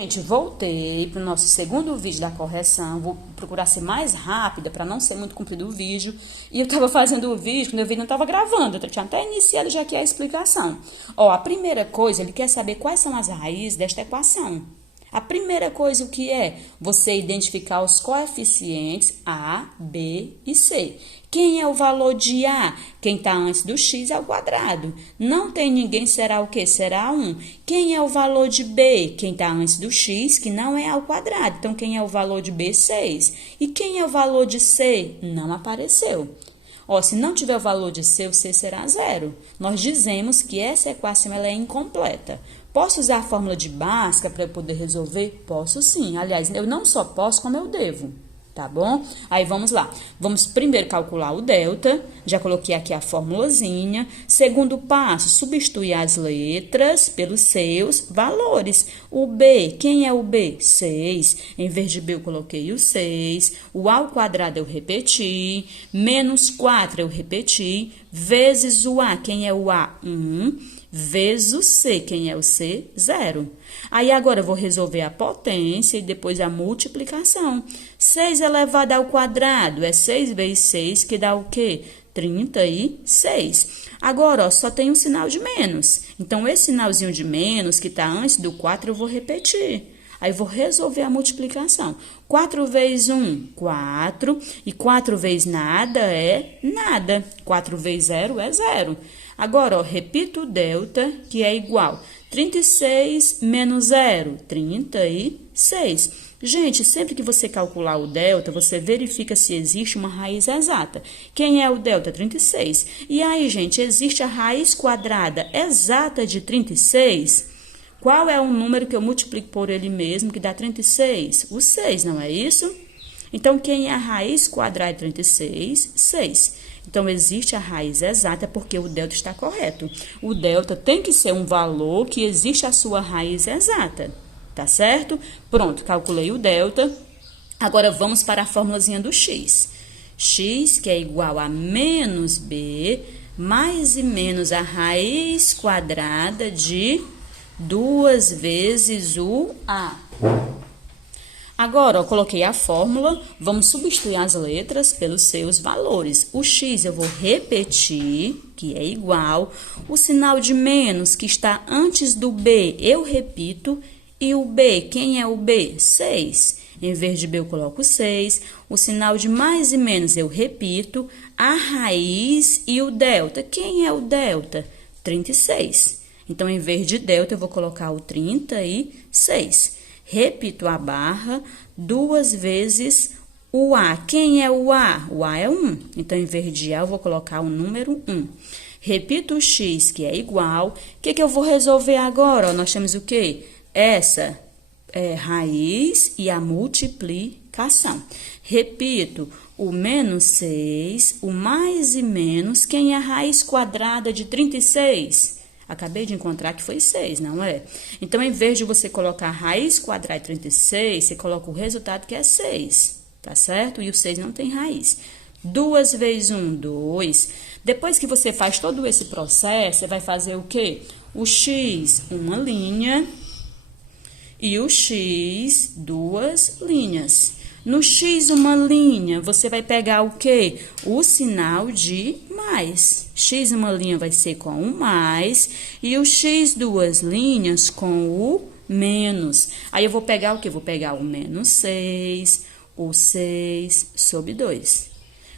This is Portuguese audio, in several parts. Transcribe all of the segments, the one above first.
Gente, voltei para o nosso segundo vídeo da correção. Vou procurar ser mais rápida para não ser muito comprido o vídeo. E eu estava fazendo o vídeo, quando eu vi não estava gravando. Eu tinha até iniciado já aqui a explicação. Ó, a primeira coisa, ele quer saber quais são as raízes desta equação. A primeira coisa, o que é? Você identificar os coeficientes A, B e C. Quem é o valor de A? Quem está antes do x ao quadrado. Não tem ninguém, será o quê? Será 1. Quem é o valor de B? Quem está antes do x, que não é ao quadrado. Então, quem é o valor de B? 6. E quem é o valor de C? Não apareceu. Ó, se não tiver o valor de C, o C será 0. Nós dizemos que essa equação ela é incompleta. Posso usar a fórmula de Bhaskara para eu poder resolver? Posso sim. Aliás, eu não só posso, como eu devo. Tá bom? Aí vamos lá. Vamos primeiro calcular o delta. Já coloquei aqui a formulazinha. Segundo passo, substituir as letras pelos seus valores. O B, quem é o B? 6. Em vez de B eu coloquei o 6. O A ao quadrado eu repeti. Menos 4 eu repeti. Vezes o A, quem é o A? 1. Vezes o C, quem é o C? 0. Aí, agora, eu vou resolver a potência e depois a multiplicação. 6 elevado ao quadrado é 6 vezes 6, que dá o quê? 36. Agora, ó, só tem um sinal de menos. Então, esse sinalzinho de menos, que está antes do 4, eu vou repetir. Aí, eu vou resolver a multiplicação. 4 vezes 1, 4. E 4 vezes nada é nada. 4 vezes 0 é 0. Agora, ó, repito o delta, que é igual 36 menos 0, 36. Gente, sempre que você calcular o delta, você verifica se existe uma raiz exata. Quem é o delta? 36. E aí, gente, existe a raiz quadrada exata de 36? Qual é o número que eu multiplico por ele mesmo, que dá 36? O 6, não é isso? Então, quem é a raiz quadrada de 36? 6. Então, existe a raiz exata porque o delta está correto. O delta tem que ser um valor que existe a sua raiz exata, tá certo? Pronto, calculei o delta. Agora, vamos para a formulazinha do x. X, que é igual a menos b, mais e menos a raiz quadrada de 2 vezes o a. Agora, eu coloquei a fórmula, vamos substituir as letras pelos seus valores. O x eu vou repetir, que é igual. O sinal de menos, que está antes do b, eu repito. E o b, quem é o b? 6. Em vez de b, eu coloco 6. O sinal de mais e menos, eu repito. A raiz e o delta. Quem é o delta? 36. Então, em vez de delta, eu vou colocar o 36. Repito a barra, 2 vezes o A. Quem é o A? O A é 1. Então, em vez de A, eu vou colocar o número 1. Repito o X, que é igual. O que eu vou resolver agora? Ó, nós temos o quê? Essa raiz e a multiplicação. Repito, o menos 6, o mais e menos. Quem é a raiz quadrada de 36? Acabei de encontrar que foi 6, não é? Então, em vez de você colocar a raiz quadrada de 36, você coloca o resultado que é 6, tá certo? E o 6 não tem raiz. 2 vezes 1, 2. Depois que você faz todo esse processo, você vai fazer o quê? O x, uma linha, e o x, 2 linhas. No x, uma linha, você vai pegar o quê? O sinal de mais. X, uma linha, vai ser com o mais. E o x, 2 linhas, com o menos. Aí, eu vou pegar o quê? Vou pegar o menos 6, o 6 sobre 2.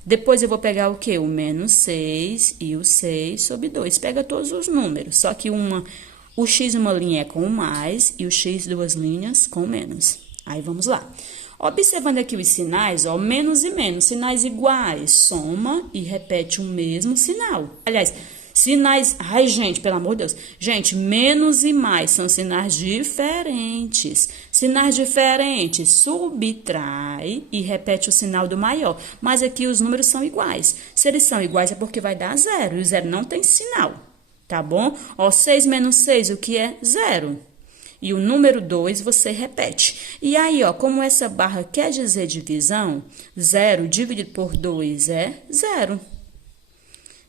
Depois, eu vou pegar o quê? O menos 6 e o 6 sobre 2. Pega todos os números, só que o x, uma linha, é com o mais e o x, 2 linhas, com o menos. Aí, vamos lá. Observando aqui os sinais, ó, menos e menos, sinais iguais, soma e repete o mesmo sinal. Aliás, sinais... Ai, gente, pelo amor de Deus. Gente, menos e mais são sinais diferentes. Sinais diferentes, subtrai e repete o sinal do maior. Mas aqui os números são iguais. Se eles são iguais é porque vai dar 0. E o 0 não tem sinal, tá bom? Ó, 6 menos 6, o que é? 0. E o número 2 você repete. E aí, ó, como essa barra quer dizer divisão, 0 dividido por 2 é 0.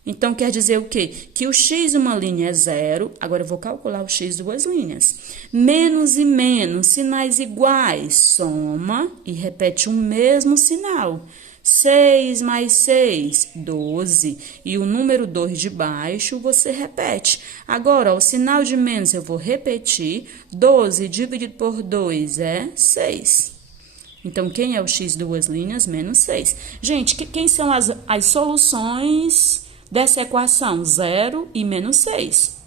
Então, quer dizer o quê? Que o x uma linha é zero, agora eu vou calcular o x duas linhas. Menos e menos, sinais iguais, soma e repete o mesmo sinal. 6 mais 6, 12. E o número 2 de baixo você repete. Agora, ó, o sinal de menos eu vou repetir. 12 dividido por 2 é 6. Então, quem é o x duas linhas? Menos 6. Gente, quem são as soluções dessa equação? 0 e menos 6.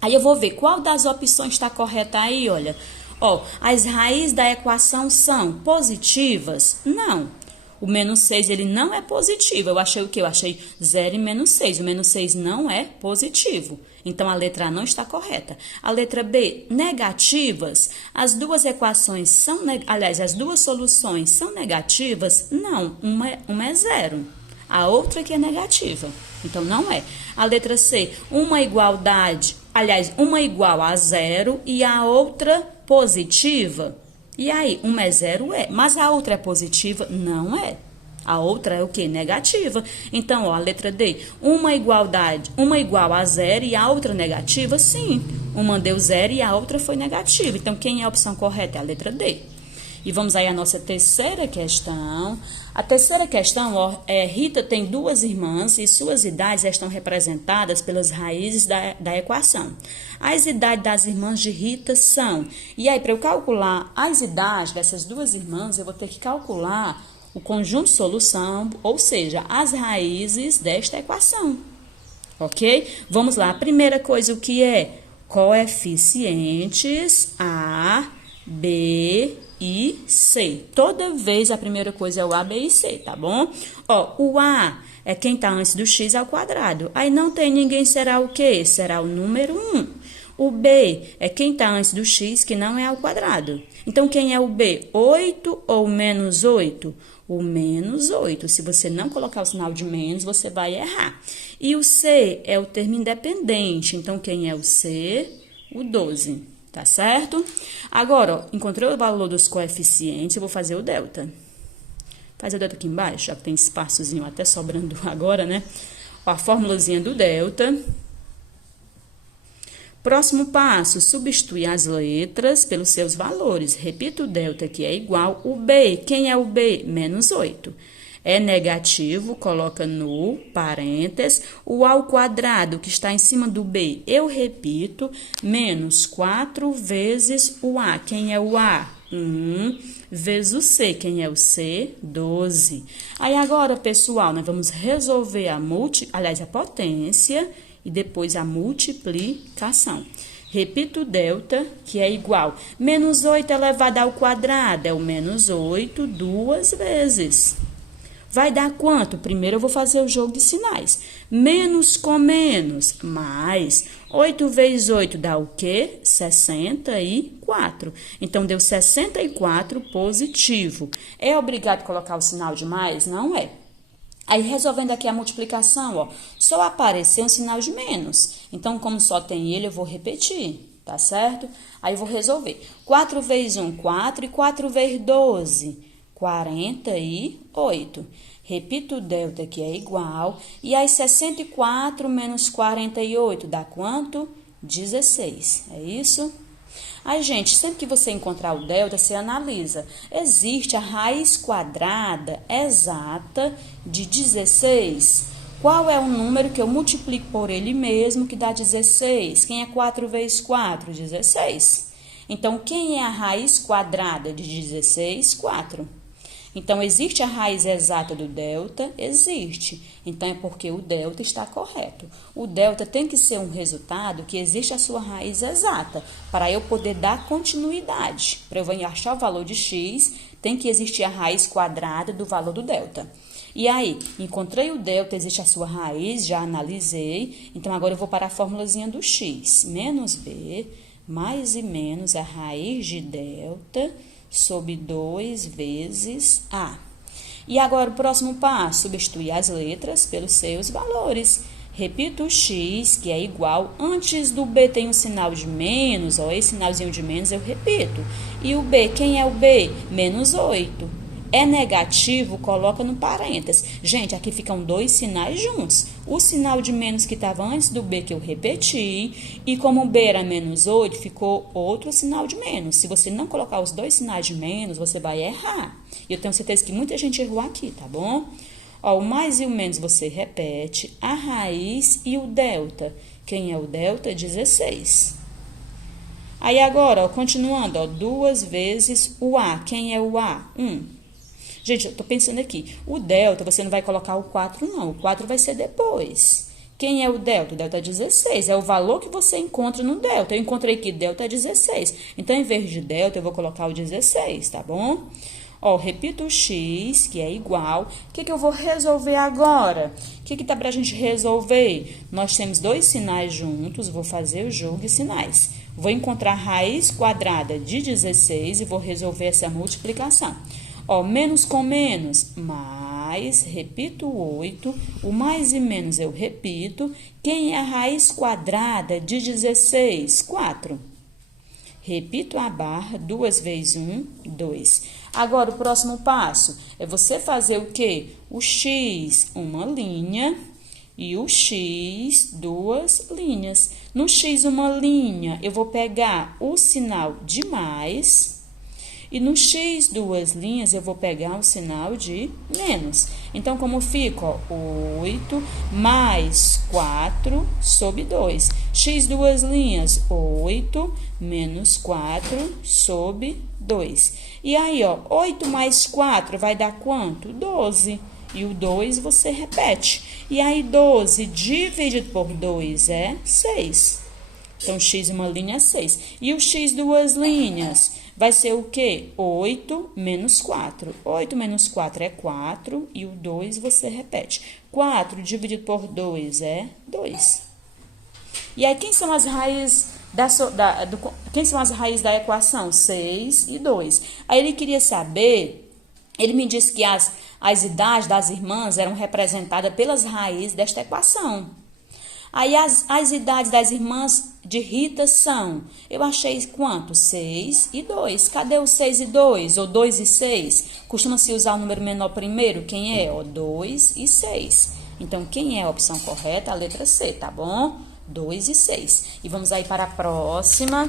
Aí eu vou ver qual das opções está correta aí, olha. Ó, as raízes da equação são positivas? Não. O menos 6, ele não é positivo. Eu achei o quê? Eu achei 0 e menos 6. O menos 6 não é positivo. Então, a letra A não está correta. A letra B, negativas. As duas equações são... Aliás, as duas soluções são negativas? Não. Uma é 0. A outra que é negativa. Então, não é. A letra C, uma igualdade... Aliás, uma igual a 0 e a outra positiva. E aí, uma é 0? É. Mas a outra é positiva? Não é. A outra é o quê? Negativa. Então, ó, a letra D, uma igual a 0 e a outra negativa? Sim. Uma deu 0 e a outra foi negativa. Então, quem é a opção correta? É a letra D. E vamos aí à nossa terceira questão. A terceira questão, ó, Rita tem duas irmãs e suas idades estão representadas pelas raízes da equação. As idades das irmãs de Rita são... E aí, para eu calcular as idades dessas duas irmãs, eu vou ter que calcular o conjunto de solução, ou seja, as raízes desta equação. Ok? Vamos lá. A primeira coisa, o que é? Coeficientes A, B e C. Toda vez a primeira coisa é o A, B e C, tá bom? Ó, o A é quem tá antes do x ao quadrado. Aí não tem ninguém, será o quê? Será o número 1. O B é quem tá antes do x, que não é ao quadrado. Então, quem é o B? 8 ou menos 8? O menos 8. Se você não colocar o sinal de menos, você vai errar. E o C é o termo independente. Então, quem é o C? O 12. Tá certo? Agora, ó, encontrei o valor dos coeficientes, eu vou fazer o delta. Faz o delta aqui embaixo, já que tem espaçozinho até sobrando agora, né? Ó, a formulazinha do delta. Próximo passo, substituir as letras pelos seus valores. Repita o delta, que é igual. O B, quem é o B? Menos 8. É negativo, coloca no parênteses, o A ao quadrado que está em cima do B, eu repito, menos 4 vezes o A. Quem é o A? 1 vezes o C. Quem é o C? 12. Aí agora, pessoal, nós vamos resolver a potência e depois a multiplicação. Repito o delta, que é igual. Menos 8 elevado ao quadrado é o menos 8 duas vezes. Vai dar quanto? Primeiro eu vou fazer o jogo de sinais. Menos com menos, mais. 8 vezes 8 dá o quê? 64. Então, deu 64 positivo. É obrigado a colocar o sinal de mais? Não é. Aí, resolvendo aqui a multiplicação, ó, só apareceu um sinal de menos. Então, como só tem ele, eu vou repetir, tá certo? Aí, eu vou resolver. 4 vezes 1, 4 e 4 vezes 12. 48. Repito o delta, que é igual. E aí, 64 menos 48 dá quanto? 16. É isso? Aí, gente, sempre que você encontrar o delta, você analisa. Existe a raiz quadrada exata de 16. Qual é o número que eu multiplico por ele mesmo que dá 16? Quem é 4 vezes 4? 16. Então, quem é a raiz quadrada de 16? 4. Então, existe a raiz exata do delta? Existe. Então, é porque o delta está correto. O delta tem que ser um resultado que existe a sua raiz exata, para eu poder dar continuidade. Para eu achar o valor de x, tem que existir a raiz quadrada do valor do delta. E aí, encontrei o delta, existe a sua raiz, já analisei. Então, agora eu vou para a formulazinha do x. Menos b, mais e menos a raiz de delta sobre 2 vezes A. E agora o próximo passo, substituir as letras pelos seus valores. Repito o x, que é igual, antes do B tem um sinal de menos, ó, esse sinalzinho de menos eu repito. E o B, quem é o B? Menos 8. É negativo, coloca no parênteses. Gente, aqui ficam dois sinais juntos. O sinal de menos que estava antes do B que eu repeti. E como o B era menos 8, ficou outro sinal de menos. Se você não colocar os dois sinais de menos, você vai errar. E eu tenho certeza que muita gente errou aqui, tá bom? Ó, o mais e o menos você repete. A raiz e o delta. Quem é o delta? 16. Aí agora, ó, continuando, ó, 2 vezes o A. Quem é o A? 1. Gente, eu tô pensando aqui. O delta, você não vai colocar o 4, não. O 4 vai ser depois. Quem é o delta? O delta é 16. É o valor que você encontra no delta. Eu encontrei que delta é 16. Então, em vez de delta, eu vou colocar o 16, tá bom? Ó, repito o x, que é igual. O que eu vou resolver agora? O que tá pra gente resolver? Nós temos dois sinais juntos. Vou fazer o jogo de sinais. Vou encontrar a raiz quadrada de 16 e vou resolver essa multiplicação. Ó, menos com menos, mais, repito o 8, o mais e menos eu repito. Quem é a raiz quadrada de 16? 4. Repito a barra, 2 vezes 1, 2. Agora, o próximo passo é você fazer o quê? O x, uma linha, e o x, duas linhas. No x, uma linha, eu vou pegar o sinal de mais. E no x, duas linhas, eu vou pegar o sinal de menos. Então, como fica? Ó, 8 mais 4 sobre 2. X, duas linhas, 8 menos 4 sobre 2. E aí, ó, 8 mais 4 vai dar quanto? 12. E o 2 você repete. E aí, 12 dividido por 2 é 6. Então, x uma linha é 6. E o x duas linhas vai ser o quê? 8 menos 4. 8 menos 4 é 4 e o 2 você repete. 4 dividido por 2 é 2. E aí, quem são as raízes quem são as raízes da equação? 6 e 2. Aí, ele queria saber, ele me disse que as idades das irmãs eram representadas pelas raízes desta equação. Aí, as idades das irmãs de Rita são, eu achei quanto? 6 e 2. Cadê o 6 e 2? Ou 2 e 6? Costuma-se usar o número menor primeiro. Quem é? Ó, 2 e 6. Então, quem é a opção correta? A letra C, tá bom? 2 e 6. E vamos aí para a próxima.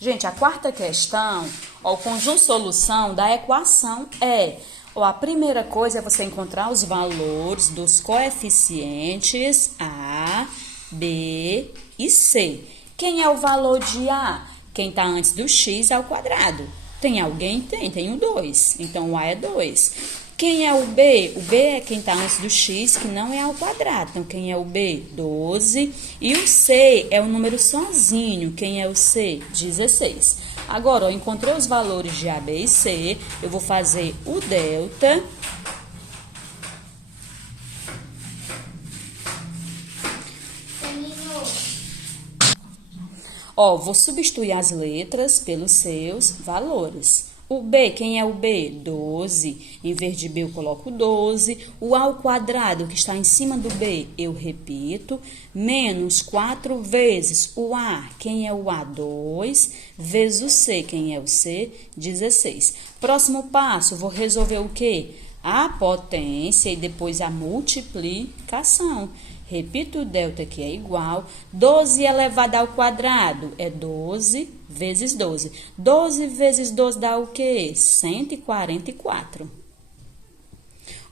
Gente, a quarta questão, ó, o conjunto solução da equação é... Ó, a primeira coisa é você encontrar os valores dos coeficientes A, B e C. Quem é o valor de A? Quem está antes do x ao quadrado. Tem alguém? Tem o 2. Então, o A é 2. Quem é o B? O B é quem está antes do x, que não é ao quadrado. Então, quem é o B? 12. E o C é o número sozinho. Quem é o C? 16. Agora, ó, encontrei os valores de A, B e C. Eu vou fazer o delta. Ó, vou substituir as letras pelos seus valores. O B, quem é o B? 12. Em vez de B, eu coloco 12. O A ao quadrado, que está em cima do B, eu repito. Menos 4 vezes o A, quem é o A? 2. Vezes o C, quem é o C? 16. Próximo passo, vou resolver o quê? A potência e depois a multiplicação. Repito o delta, que é igual. 12 elevado ao quadrado é 12 vezes 12. 12 vezes 12 dá o quê? 144.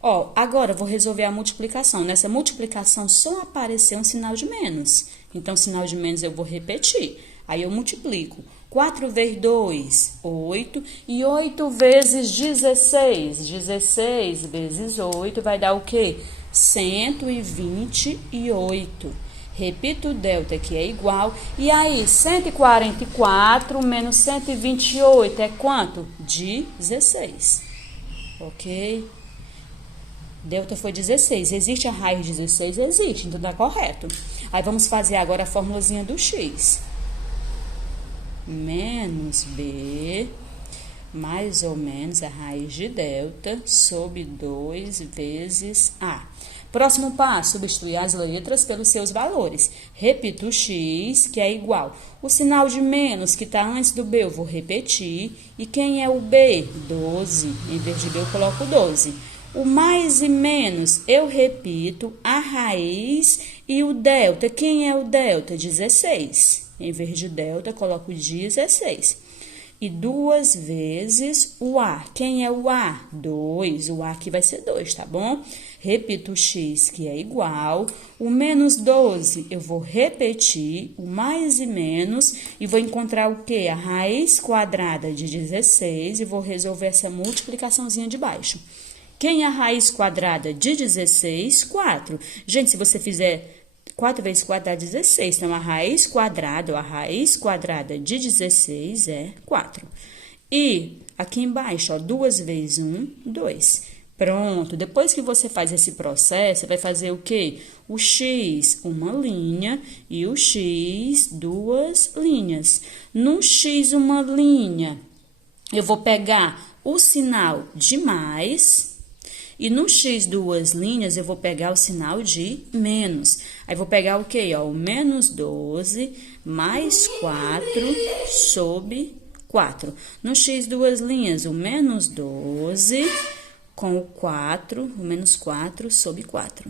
Ó, agora eu vou resolver a multiplicação. Nessa multiplicação só apareceu um sinal de menos. Então, sinal de menos eu vou repetir. Aí eu multiplico. 4 vezes 2, 8. E 8 vezes 16. 16 vezes 8 vai dar o quê? 128. Repito o delta, que é igual. E aí, 144 menos 128 é quanto? 16. Ok? Delta foi 16. Existe a raiz de 16? Existe, então tá correto. Aí, vamos fazer agora a formulazinha do x. Menos b, mais ou menos a raiz de delta, sobre 2 vezes a. Próximo passo, substituir as letras pelos seus valores. Repito o x, que é igual. O sinal de menos que está antes do b eu vou repetir. E quem é o b? 12. Em vez de b eu coloco 12. O mais e menos, eu repito a raiz e o delta. Quem é o delta? 16. Em vez de delta, eu coloco 16. E 2 vezes o A. Quem é o A? 2. O A aqui vai ser 2, tá bom? Repito o x, que é igual. O menos 12, eu vou repetir o mais e menos e vou encontrar o quê? A raiz quadrada de 16 e vou resolver essa multiplicaçãozinha de baixo. Quem é a raiz quadrada de 16? 4. Gente, se você fizer 4 vezes 4 dá 16. Então, a raiz quadrada de 16 é 4. E aqui embaixo, ó, 2 vezes 1, 2. Pronto. Depois que você faz esse processo, você vai fazer o quê? O x, uma linha, e o x, 2 linhas. No x, uma linha, eu vou pegar o sinal de mais. E no x, 2 linhas, eu vou pegar o sinal de menos. Aí, vou pegar o quê? Ó, o menos 12 mais 4 sobre 4. No x, 2 linhas, o menos 12 com o 4, o menos 4 sobre 4.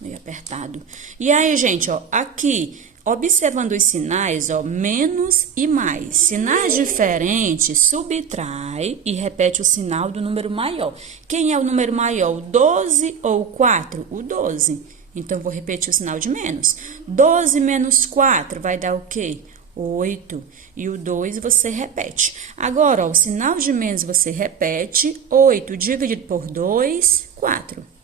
Meio apertado. E aí, gente, ó, aqui, observando os sinais, ó, menos e mais. Sinais diferentes, subtrai e repete o sinal do número maior. Quem é o número maior, o 12 ou o 4? O 12. Então, vou repetir o sinal de menos. 12 menos 4 vai dar o quê? 8. E o 2 você repete. Agora, ó, o sinal de menos você repete. 8 dividido por 2, 4.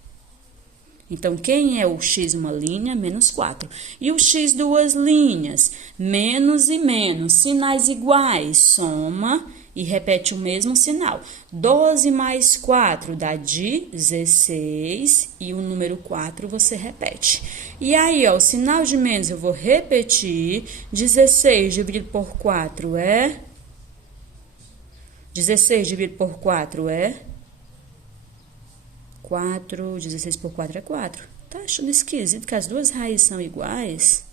Então, quem é o x, uma linha? Menos 4. E o x, 2 linhas? Menos e menos. Sinais iguais. Soma e repete o mesmo sinal. 12 mais 4 dá 16. E o número 4 você repete. E aí, ó, o sinal de menos eu vou repetir. 16 dividido por 4 é... 16 dividido por 4 é... 4, 16 por 4 é 4. Tá achando esquisito que as duas raízes são iguais?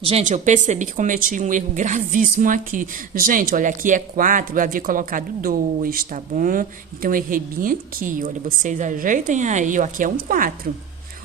Gente, eu percebi que cometi um erro gravíssimo aqui. Gente, olha, aqui é 4, eu havia colocado 2, tá bom? Então, eu errei bem aqui, olha, vocês ajeitem aí, ó, aqui é um 4.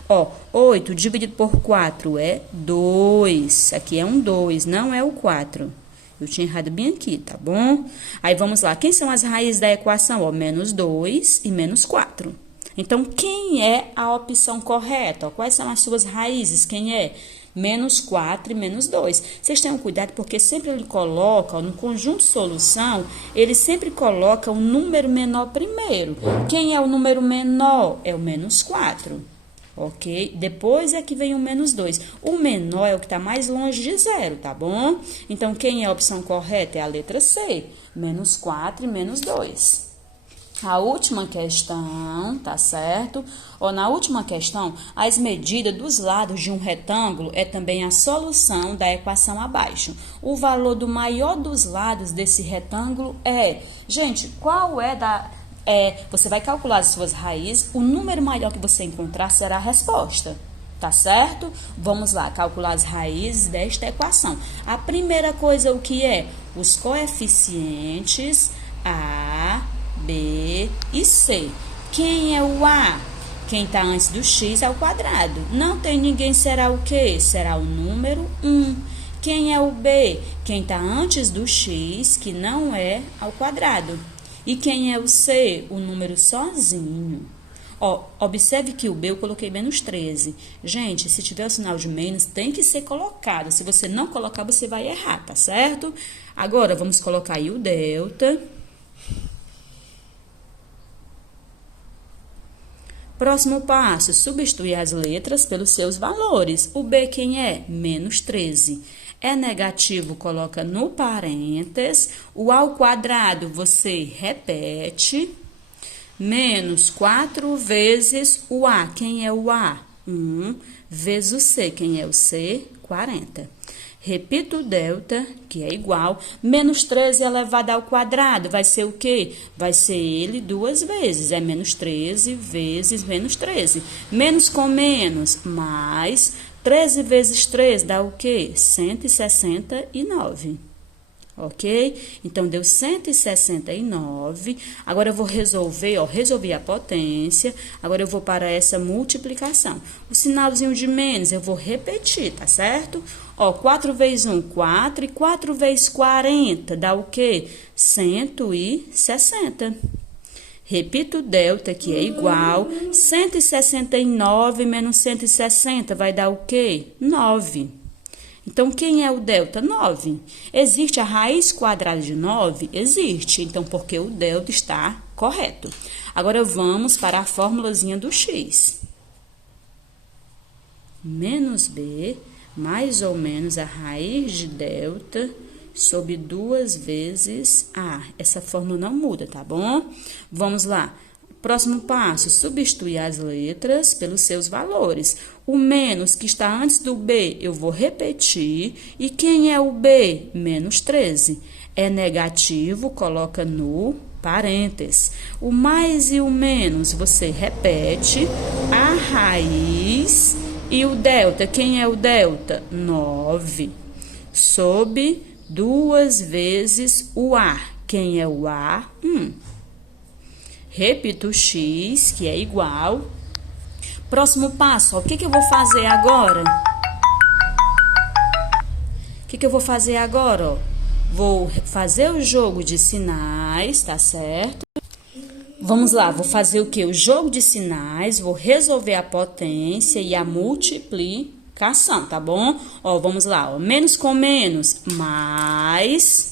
Ó, 8 dividido por 4 é 2, aqui é um 2, não é o 4. Eu tinha errado bem aqui, tá bom? Aí, vamos lá. Quem são as raízes da equação? Ó, menos 2 e menos 4. Então, quem é a opção correta? Ó, quais são as suas raízes? Quem é? Menos 4 e menos 2. Vocês tenham cuidado, porque sempre ele coloca, ó, no conjunto de solução, ele sempre coloca o número menor primeiro. Quem é o número menor? É o menos 4. Ok? Depois é que vem o menos 2. O menor é o que está mais longe de zero, tá bom? Então, quem é a opção correta? É a letra C. Menos 4 e menos 2. A última questão, tá certo? Ó, na última questão, as medidas dos lados de um retângulo é também a solução da equação abaixo. O valor do maior dos lados desse retângulo é... Gente, qual é da... você vai calcular as suas raízes, o número maior que você encontrar será a resposta, tá certo? Vamos lá, calcular as raízes desta equação. A primeira coisa, o que é? Os coeficientes A, B e C. Quem é o A? Quem está antes do x ao quadrado. Não tem ninguém, será o quê? Será o número 1. Quem é o B? Quem está antes do x, que não é ao quadrado. E quem é o C? O número sozinho. Ó, observe que o B eu coloquei menos 13. Gente, se tiver o sinal de menos, tem que ser colocado. Se você não colocar, você vai errar, tá certo? Agora, vamos colocar aí o delta. Próximo passo, substituir as letras pelos seus valores. O B quem é? Menos 13. É negativo, coloca no parênteses. O ao quadrado você repete. Menos 4 vezes o A. Quem é o A? 1. Vezes o C. Quem é o C? 40. Repito o delta, que é igual, menos 13 elevado ao quadrado, vai ser o quê? Vai ser ele 2 vezes, é menos 13 vezes menos 13. Menos com menos, mais 13 vezes 3 dá o quê? 169. Ok? Então, deu 169. Agora, eu vou resolver, ó, resolvi a potência. Agora, eu vou para essa multiplicação. O sinalzinho de menos, eu vou repetir, tá certo? Ó, 4 vezes 1, 4. E 4 vezes 40, dá o quê? 160. Repito o delta, que é igual. 169 menos 160 vai dar o quê? 9. Então, quem é o delta? 9. Existe a raiz quadrada de 9? Existe. Então, porque o delta está correto. Agora, vamos para a formulazinha do x. Menos b, mais ou menos a raiz de delta sobre 2 vezes a. Essa fórmula não muda, tá bom? Vamos lá. Próximo passo, substituir as letras pelos seus valores. O menos que está antes do B, eu vou repetir. E quem é o B? Menos 13. É negativo, coloca no parênteses. O mais e o menos, você repete. A raiz e o delta, quem é o delta? 9. Sob 2 vezes o A. Quem é o A? 1. Repito o x, que é igual. Próximo passo, ó, o que eu vou fazer agora? O que eu vou fazer agora, ó? Vou fazer o jogo de sinais, tá certo? Vamos lá, vou fazer o quê? O jogo de sinais, vou resolver a potência e a multiplicação, tá bom? Ó, vamos lá, ó, menos com menos, mais...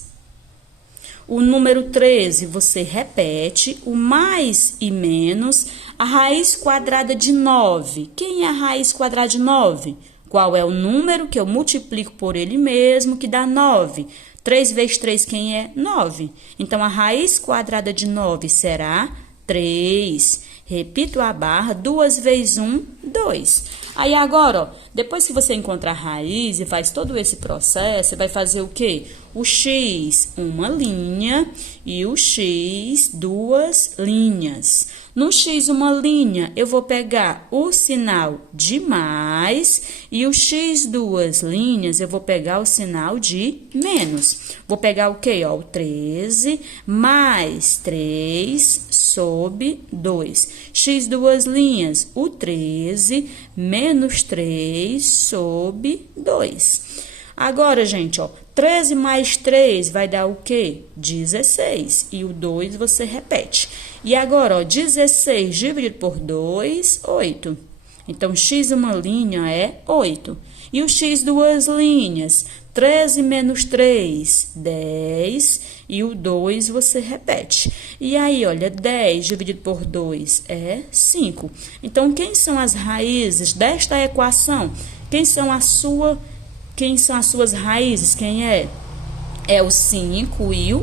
O número 13, você repete, o mais e menos, a raiz quadrada de 9. Quem é a raiz quadrada de 9? Qual é o número que eu multiplico por ele mesmo, que dá 9? 3 vezes 3, quem é? 9. Então, a raiz quadrada de 9 será 3. Repito a barra, 2 vezes 1, 2. Aí, agora, ó, depois que você encontrar a raiz e faz todo esse processo, você vai fazer o quê? O x, uma linha, e o x, 2 linhas. No x, uma linha, eu vou pegar o sinal de mais, e o x, 2 linhas, eu vou pegar o sinal de menos. Vou pegar o quê? Ó, o 13 mais 3 sobre 2. X, 2 linhas, o 13 menos 3 sobre 2. Agora, gente, ó, 13 mais 3 vai dar o quê? 16. E o 2 você repete. E agora, ó, 16 dividido por 2, 8. Então, x uma linha é 8. E o x 2 linhas, 13 menos 3, 10. E o 2 você repete. E aí, olha, 10 dividido por 2 é 5. Então, quem são as raízes desta equação? Quem são as suas raízes? Quem é? É o 5 e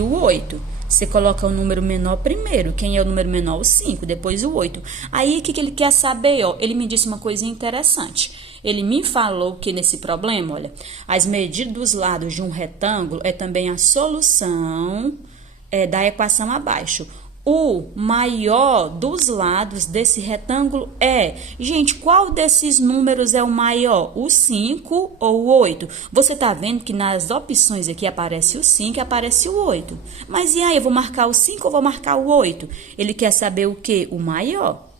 o 8. Você coloca o número menor primeiro. Quem é o número menor? O 5, depois o 8. Aí, o que ele quer saber? Ó, ele me disse uma coisinha interessante. Ele me falou que nesse problema, olha, as medidas dos lados de um retângulo é também a solução da equação abaixo. O maior dos lados desse retângulo é... Gente, qual desses números é o maior? O 5 ou o 8? Você tá vendo que nas opções aqui aparece o 5 e aparece o 8. Mas e aí, eu vou marcar o 5 ou vou marcar o 8? Ele quer saber o quê? O maior.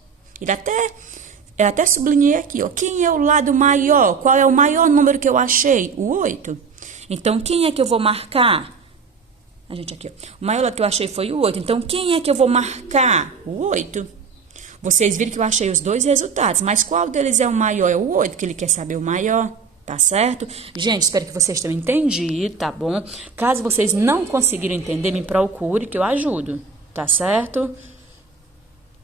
Eu até sublinhei aqui, ó. Quem é o lado maior? Qual é o maior número que eu achei? O 8. Então, quem é que eu vou marcar? A gente aqui, ó. O maior lado que eu achei foi o 8. Então, quem é que eu vou marcar? O 8. Vocês viram que eu achei os dois resultados, mas qual deles é o maior? É o 8, que ele quer saber o maior, tá certo? Gente, espero que vocês tenham entendido, tá bom? Caso vocês não conseguiram entender, me procure que eu ajudo, tá certo?